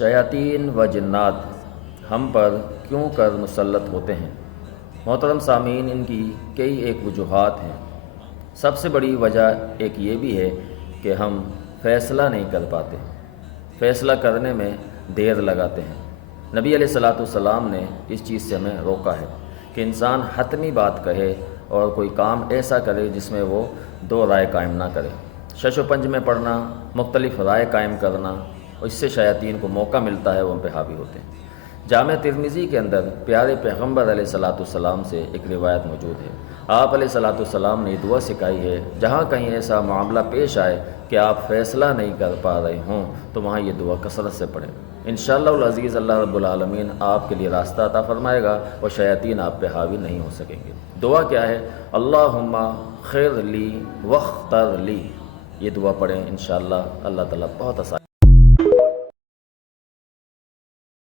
شیاطین و جنات ہم پر کیوں کر مسلط ہوتے ہیں؟ محترم سامعین، ان کی کئی ایک وجوہات ہیں۔ سب سے بڑی وجہ ایک یہ بھی ہے کہ ہم فیصلہ نہیں کر پاتے، فیصلہ کرنے میں دیر لگاتے ہیں۔ نبی علیہ السلام نے اس چیز سے ہمیں روکا ہے کہ انسان حتمی بات کہے اور کوئی کام ایسا کرے جس میں وہ دو رائے قائم نہ کرے۔ شش و پنج میں پڑھنا، مختلف رائے قائم کرنا، اس سے شیاطین کو موقع ملتا ہے، وہ ان پہ حاوی ہوتے ہیں۔ جامع ترمذی کے اندر پیارے پیغمبر علیہ السلام سے ایک روایت موجود ہے۔ آپ علیہ السلام نے یہ دعا سکھائی ہے، جہاں کہیں ایسا معاملہ پیش آئے کہ آپ فیصلہ نہیں کر پا رہے ہوں تو وہاں یہ دعا کثرت سے پڑھیں۔ انشاءاللہ العزیز اللہ رب العالمین آپ کے لیے راستہ عطا فرمائے گا اور شیاطین آپ پہ حاوی نہیں ہو سکیں گے۔ دعا کیا ہے؟ اللہم خیر لی واختر لی، یہ دعا پڑھیں، انشاءاللہ اللہ تعالیٰ بہت آسان